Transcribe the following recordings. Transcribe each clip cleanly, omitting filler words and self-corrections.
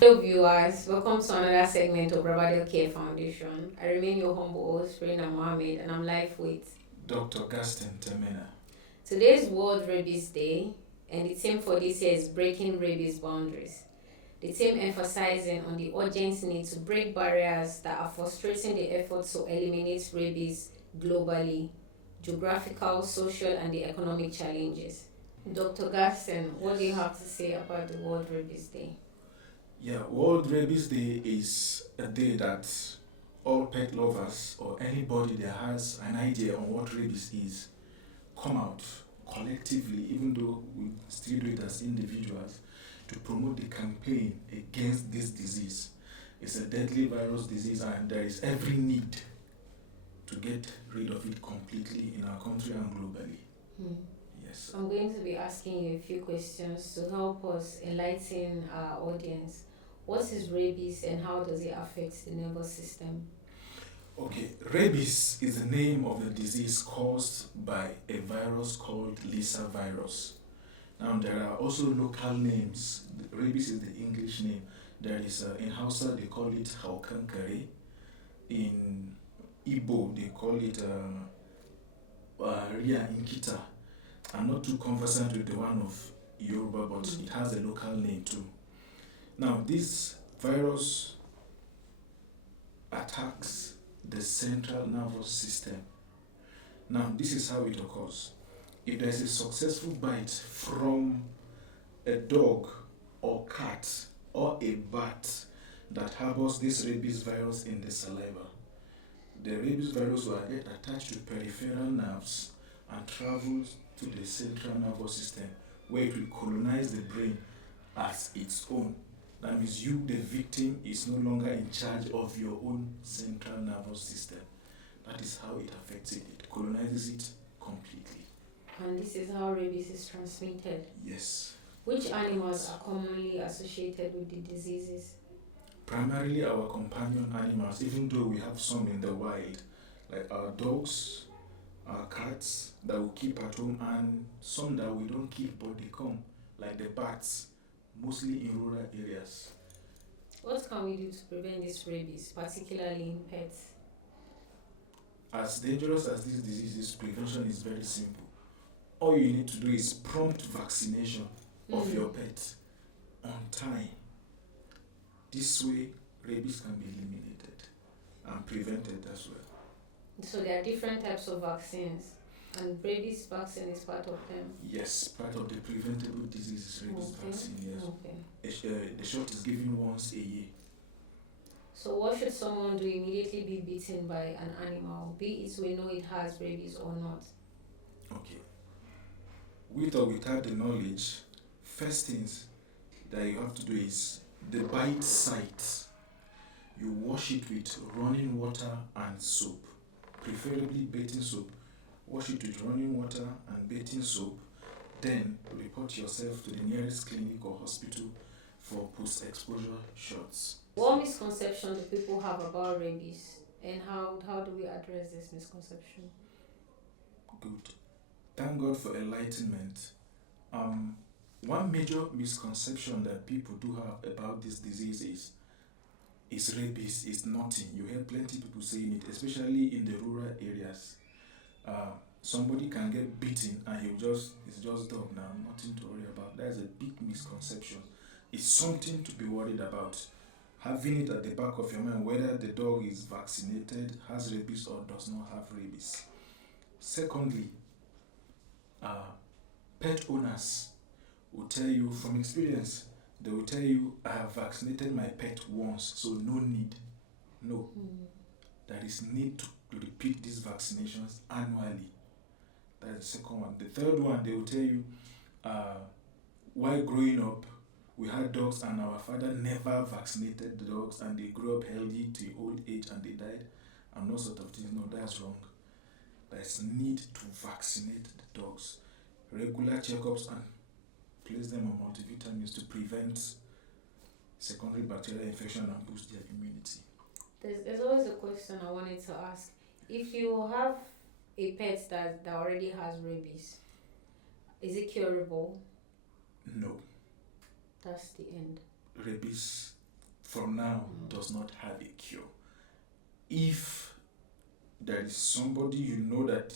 Hello viewers, welcome to another segment of Ravadel Care Foundation. I remain your humble host, Reina Mohammed, and I'm live with Dr. Gaston Temena. today's World Rabies Day, and the theme for this year is breaking rabies boundaries. The theme emphasizing on the urgent need to break barriers that are frustrating the effort to eliminate rabies globally, geographical, social, and the economic challenges. Dr. Gaston, what do you Yes. have to say about the World Rabies Day? Yeah, World Rabies Day is a day that all pet lovers or anybody that has an idea on what rabies is come out collectively, even though we still do it as individuals, to promote the campaign against this disease. It's a deadly virus disease, and there is every need to get rid of it completely in our country and globally. Hmm. Yes. I'm going to be asking you a few questions to help us enlighten our audience. What is rabies and how does it affect the nervous system? Okay, rabies is the name of the disease caused by a virus called Lissa virus. Now, there are also local names. Rabies is the English name. There is, in Hausa, they call it Haukankare. In Igbo, they call it Ria Inkita. I'm not too conversant with the one of Yoruba, but it has a local name too. Now, this virus attacks the central nervous system. Now, this is how it occurs. If there's a successful bite from a dog or cat or a bat that harbors this rabies virus in the saliva, the rabies virus will get attached to peripheral nerves and travel to the central nervous system where it will colonize the brain as its own. That means you, the victim, is no longer in charge of your own central nervous system. That is how it affects it. It colonizes it completely. And this is how rabies is transmitted. Yes. Which animals are commonly associated with the diseases? Primarily our companion animals, even though we have some in the wild, like our dogs, our cats that we keep at home, and some that we don't keep but they come, like the bats, mostly in rural areas. What can we do to prevent this rabies, particularly in pets? As dangerous as this disease is, prevention is very simple. All you need to do is prompt vaccination of your pet on time. This way, rabies can be eliminated and prevented as well. So there are different types of vaccines, and rabies vaccine is part of them. Yes, part of the preventable disease is rabies vaccine. Yes, Okay. the shot is given once a year. So what should someone do immediately be bitten by an animal, be it we know it has rabies or not? Okay. With or without the knowledge, first things that you have to do is the bite site. You wash it with running water and soap, preferably bathing soap. Wash it with running water and bathing soap. Then report yourself to the nearest clinic or hospital for post-exposure shots. What misconception do people have about rabies, and how do we address this misconception? Good. Thank God for enlightenment. One major misconception that people do have about this disease is rabies is nothing. You hear plenty of people saying it, especially in the rural areas. Somebody can get beaten and it's just dog now, nothing to worry about. That is a big misconception. It's something to be worried about. Having it at the back of your mind whether the dog is vaccinated, has rabies, or does not have rabies. Secondly, pet owners will tell you from experience, they will tell you, I have vaccinated my pet once, so no need. No, there is need to repeat these vaccinations annually. That's the second one. The third one, they will tell you, while growing up, we had dogs and our father never vaccinated the dogs and they grew up healthy to old age and they died and all sort of things. No, that's wrong. There's need to vaccinate the dogs. Regular checkups and place them on multivitamins to prevent secondary bacterial infection and boost their immunity. There's always a question I wanted to ask. If you have a pet that already has rabies, is it curable? No, That's the end. rabies from now does not have a cure. If there is somebody you know that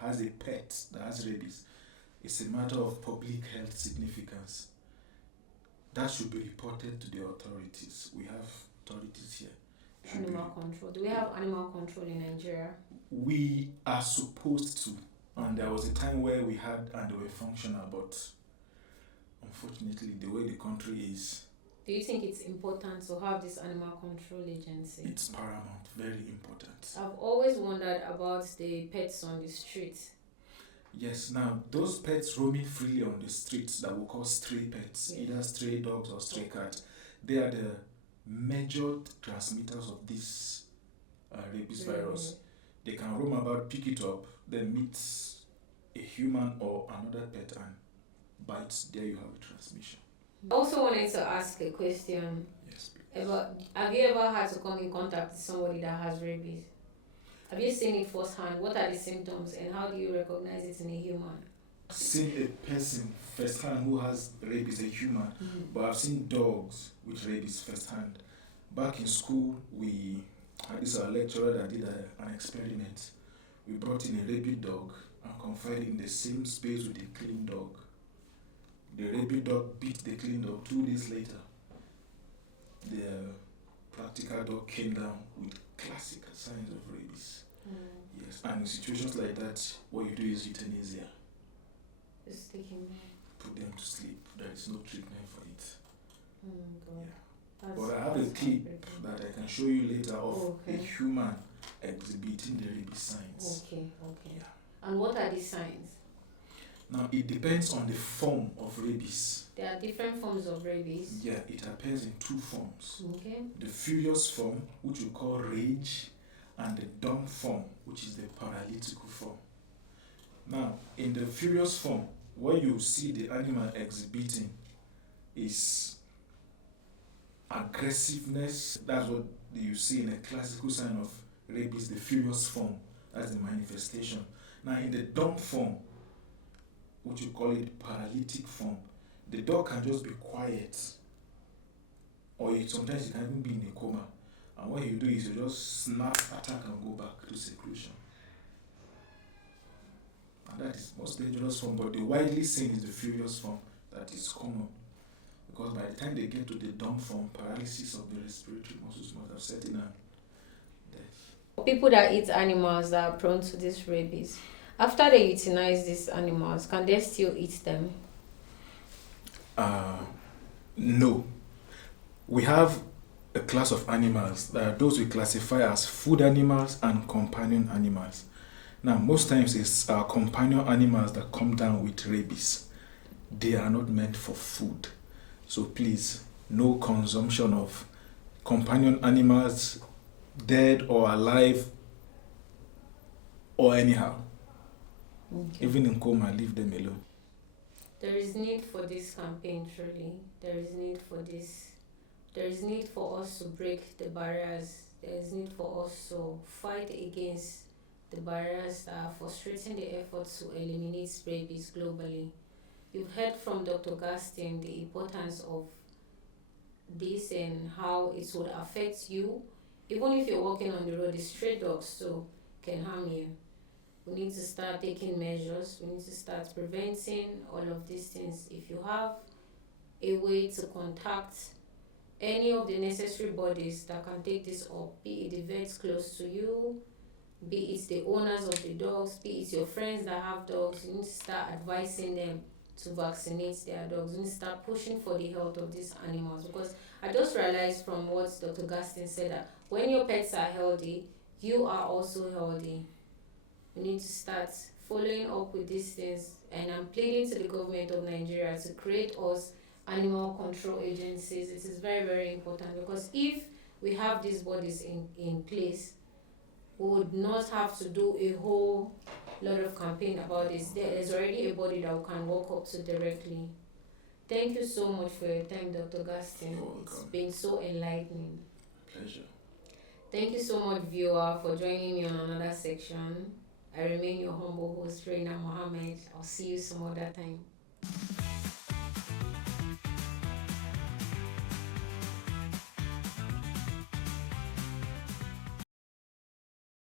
has a pet that has rabies, it's a matter of public health significance. That should be reported to the authorities. We have authorities here. Animal control. Do we have animal control in Nigeria? We are supposed to. And there was a time where we had and they were functional, but unfortunately, the way the country is. Do you think it's important to have this animal control agency? It's paramount, very important. I've always wondered about the pets on the street. Yes, now those pets roaming freely on the streets that we call stray pets, either stray dogs or stray cats, they are the major transmitters of this rabies virus. They can roam about, pick it up, then meet a human or another pet and bites. There you have a transmission. I also wanted to ask a question. Yes, please. Have you ever had to come in contact with somebody that has rabies? Have you seen it firsthand? What are the symptoms and how do you recognize it in a human? I've seen a person firsthand who has rabies, a human, but I've seen dogs with rabies firsthand. Back in school, we had this lecturer that did an experiment. We brought in a rabid dog and confined in the same space with a clean dog. The rabid dog beat the clean dog. 2 days later, the practical dog came down with classic signs of rabies. Yes, and in situations like that, what you do is euthanasia. Just taking Put them to sleep. There is no treatment for it. God. Yeah. But I have a clip that I can show you later of a human exhibiting the rabies signs. Okay. Yeah. And what are these signs? Now, it depends on the form of rabies. There are different forms of rabies. Yeah, it appears in 2 forms. Okay. The furious form, which we call rage, and the dumb form, which is the paralytical form. Now, in the furious form, what you see the animal exhibiting is aggressiveness. That's what you see in a classical sign of rabies, the furious form. That's the manifestation. Now, in the dumb form, which you call it paralytic form, the dog can just be quiet, or sometimes it can even be in a coma. And what you do is you just snap, attack, and go back to seclusion. And that is most dangerous form, but the widely seen is the furious form that is common. Because by the time they get to the dumb form, paralysis of the respiratory muscles must have set in and death. People that eat animals that are prone to this rabies, after they euthanize these animals, can they still eat them? No. We have a class of animals that are those we classify as food animals and companion animals. Now, most times it's our companion animals that come down with rabies. They are not meant for food. So please, no consumption of companion animals, dead or alive, or anyhow. Okay. Even in coma, leave them alone. There is need for this campaign, truly. There is need for this. There is need for us to break the barriers. There is need for us to fight against the barriers that are frustrating the effort to eliminate rabies globally. You've heard from Dr. Gaston the importance of this and how it would affect you. Even if you're walking on the road, the stray dogs too can harm you. We need to start taking measures. We need to start preventing all of these things. If you have a way to contact any of the necessary bodies that can take this up, be it the vets close to you, be it the owners of the dogs, be it your friends that have dogs, you need to start advising them to vaccinate their dogs. You need to start pushing for the health of these animals, because I just realized from what Dr. Gaston said that when your pets are healthy, you are also healthy. We need to start following up with these things, and I'm pleading to the government of Nigeria to create us animal control agencies. It is very, very important, because if we have these bodies in place, we would not have to do a whole lot of campaign about this. There is already a body that we can walk up to directly. Thank you so much for your time, Dr. Gaston. It's been so enlightening. Pleasure. Thank you so much, viewer, for joining me on another section. I remain your humble host, Reina Mohammed. I'll see you some other time.